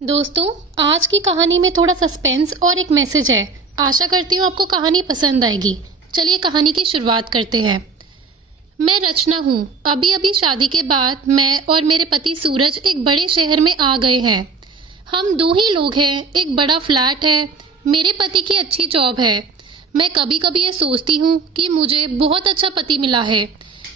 दोस्तों, आज की कहानी में थोड़ा सस्पेंस और एक मैसेज है। आशा करती हूँ आपको कहानी पसंद आएगी। चलिए कहानी की शुरुआत करते हैं। मैं रचना हूँ। अभी अभी शादी के बाद मैं और मेरे पति सूरज एक बड़े शहर में आ गए हैं। हम दो ही लोग हैं, एक बड़ा फ्लैट है। मेरे पति की अच्छी जॉब है। मैं कभी कभी ये सोचती हूँ कि मुझे बहुत अच्छा पति मिला है।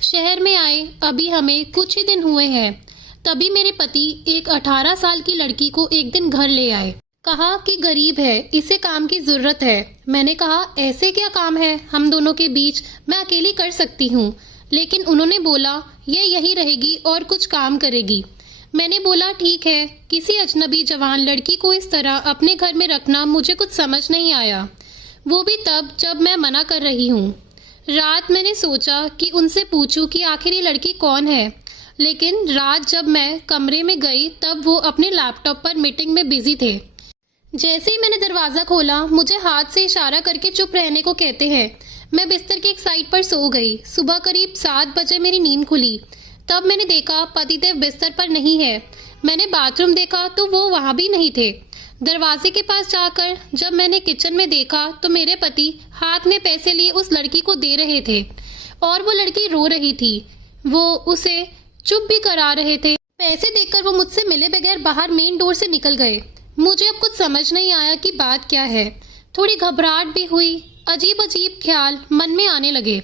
शहर में आए अभी हमें कुछ ही दिन हुए हैं, तभी मेरे पति एक 18 साल की लड़की को एक दिन घर ले आए। कहा कि गरीब है, इसे काम की जरूरत है। मैंने कहा ऐसे क्या काम है हम दोनों के बीच, मैं अकेली कर सकती हूँ। लेकिन उन्होंने बोला ये यही रहेगी और कुछ काम करेगी। मैंने बोला ठीक है। किसी अजनबी जवान लड़की को इस तरह अपने घर में रखना मुझे कुछ समझ नहीं आया, वो भी तब जब मैं मना कर रही हूँ। रात मैंने सोचा कि उनसे पूछूं कि आखिर ये लड़की कौन है, लेकिन रात जब मैं कमरे में गई तब वो अपने लैपटॉप पर मीटिंग में बिजी थे। जैसे ही मैंने दरवाजा खोला, मुझे हाथ से इशारा करके चुप रहने को कहते हैं। मैं बिस्तर के एक साइड पर सो गई। सुबह करीब 7 बजे मेरी नींद खुली। तब मैंने देखा पतिदेव बिस्तर पर नहीं है। मैंने बाथरूम देखा तो वो वहां भी नहीं थे। दरवाजे के पास जाकर जब मैंने किचन में देखा तो मेरे पति हाथ में पैसे लिए उस लड़की को दे रहे थे और वो लड़की रो रही थी। वो उसे चुप भी करा रहे थे। पैसे देखकर वो मुझसे मिले बगैर बाहर मेन डोर से निकल गए। मुझे अब कुछ समझ नहीं आया कि बात क्या है। थोड़ी घबराहट भी हुई। अजीब अजीब ख्याल मन में आने लगे।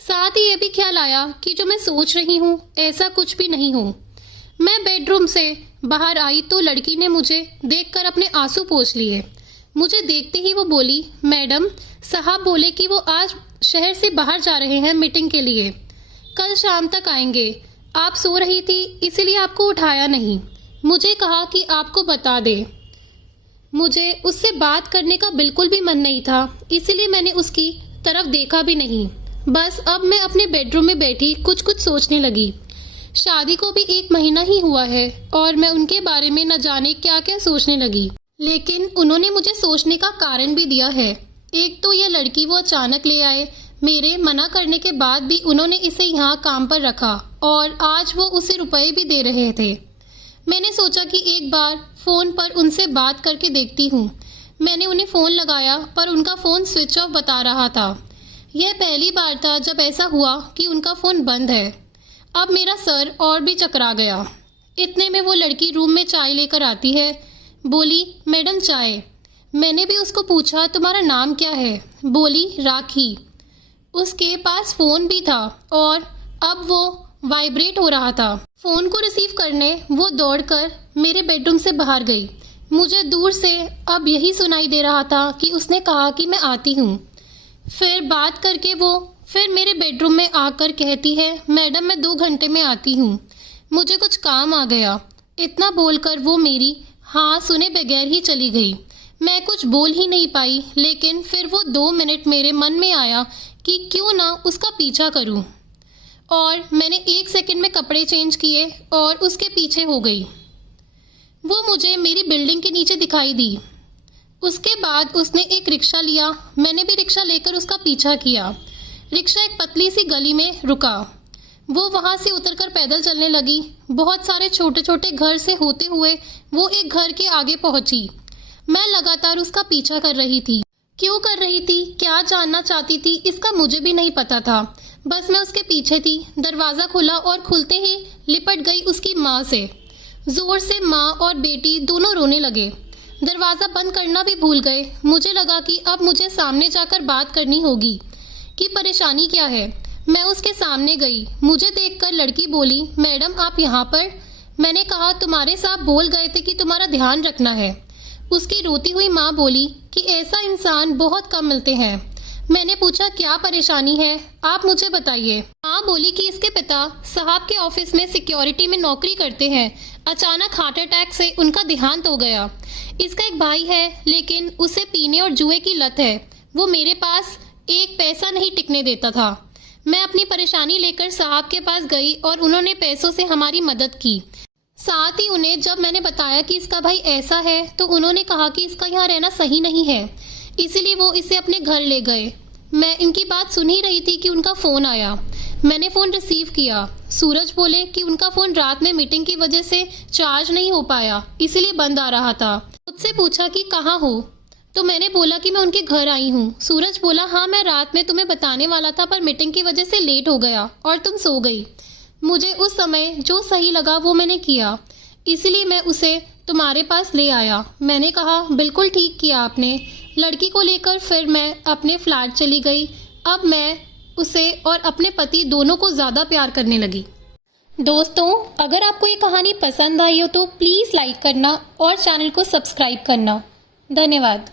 साथ ही ये भी ख्याल आया कि जो मैं सोच रही हूँ ऐसा कुछ भी नहीं हो। मैं बेडरूम से बाहर आई तो लड़की ने मुझे देखकर अपने आंसू पोंछ लिए। मुझे देखते ही वो बोली, मैडम साहब बोले कि वो आज शहर से बाहर जा रहे हैं मीटिंग के लिए, कल शाम तक आएंगे। आप सो रही थी इसीलिए आपको उठाया नहीं। मुझे कहा कि आपको बता दे। मुझे उससे बात करने का बिल्कुल भी मन नहीं था, इसीलिए मैंने उसकी तरफ देखा भी नहीं। बस अब मैं अपने बेडरूम में बैठी कुछ कुछ सोचने लगी। शादी को भी 1 महीना ही हुआ है और मैं उनके बारे में न जाने क्या क्या सोचने लगी। लेकिन उन्होंने मुझे सोचने का कारण भी दिया है। एक तो यह लड़की वो अचानक ले आए। मेरे मना करने के बाद भी उन्होंने इसे यहाँ काम पर रखा और आज वो उसे रुपए भी दे रहे थे। मैंने सोचा कि एक बार फोन पर उनसे बात करके देखती हूँ। मैंने उन्हें फोन लगाया पर उनका फोन स्विच ऑफ बता रहा था। यह पहली बार था जब ऐसा हुआ कि उनका फोन बंद है। अब मेरा सर और भी चकरा गया। इतने में वो लड़की रूम में चाय लेकर आती है। बोली, मैडम चाय। मैंने भी उसको पूछा तुम्हारा नाम क्या है? बोली, राखी। उसके पास फोन भी था और अब वो वाइब्रेट हो रहा था। फोन को रिसीव करने वो दौड़कर मेरे बेडरूम से बाहर गई। मुझे दूर से अब यही सुनाई दे रहा था कि उसने कहा कि मैं आती हूँ। फिर बात करके वो फिर मेरे बेडरूम में आकर कहती है, मैडम मैं 2 घंटे में आती हूँ, मुझे कुछ काम आ गया। इतना बोलकर वो मेरी हाँ सुने बगैर ही चली गई। मैं कुछ बोल ही नहीं पाई, लेकिन फिर वो 2 मिनट मेरे मन में आया कि क्यों ना उसका पीछा करूं, और मैंने 1 सेकंड में कपड़े चेंज किए और उसके पीछे हो गई। वो मुझे मेरी बिल्डिंग के नीचे दिखाई दी। उसके बाद उसने एक रिक्शा लिया। मैंने भी रिक्शा लेकर उसका पीछा किया। रिक्शा एक पतली सी गली में रुका। वो वहां से उतरकर पैदल चलने लगी। बहुत सारे छोटे छोटे घर से होते हुए वो एक घर के आगे पहुंची। मैं लगातार उसका पीछा कर रही थी। क्यों कर रही थी, क्या जानना चाहती थी, इसका मुझे भी नहीं पता था। बस मैं उसके पीछे थी। दरवाजा खुला और खुलते ही लिपट गई उसकी माँ से। जोर से माँ और बेटी दोनों रोने लगे। दरवाजा बंद करना भी भूल गए। मुझे लगा कि अब मुझे सामने जाकर बात करनी होगी कि परेशानी क्या है। मैं उसके सामने गई। मुझे देखकर लड़की बोली, मैडम आप यहाँ पर? मैंने कहा तुम्हारे साहब बोल गए थे कि तुम्हारा ध्यान रखना है। उसकी रोती हुई माँ बोली कि ऐसा इंसान बहुत कम मिलते हैं। मैंने पूछा क्या परेशानी है, आप मुझे बताइए। माँ बोली कि इसके पिता साहब के ऑफिस में सिक्योरिटी में नौकरी करते हैं। अचानक हार्ट अटैक से उनका देहांत हो गया। इसका एक भाई है, लेकिन उसे पीने और जुए की लत है। वो मेरे पास 1 पैसा नहीं टिकने देता था। मैं अपनी परेशानी लेकर साहब के पास गई और उन्होंने पैसों से हमारी मदद की। साथ ही उन्हें जब मैंने बताया कि इसका भाई ऐसा है तो उन्होंने कहा कि इसका यहाँ रहना सही नहीं है, इसीलिए वो इसे अपने घर ले गए। मैं इनकी बात सुन ही रही थी कि उनका फोन आया। मैंने फ़ोन रिसीव किया। सूरज बोले कि उनका फ़ोन रात में मीटिंग की वजह से चार्ज नहीं हो पाया, इसीलिए बंद आ रहा था। मुझसे पूछा कि कहाँ हो, तो मैंने बोला कि मैं उनके घर आई हूँ। सूरज बोला, हाँ मैं रात में तुम्हें बताने वाला था पर मीटिंग की वजह से लेट हो गया और तुम सो गई। मुझे उस समय जो सही लगा वो मैंने किया, इसीलिए मैं उसे तुम्हारे पास ले आया। मैंने कहा, बिल्कुल ठीक किया आपने। लड़की को लेकर फिर मैं अपने फ्लैट चली गई। अब मैं उसे और अपने पति दोनों को ज़्यादा प्यार करने लगी। दोस्तों, अगर आपको ये कहानी पसंद आई हो तो प्लीज़ लाइक करना और चैनल को सब्सक्राइब करना। धन्यवाद।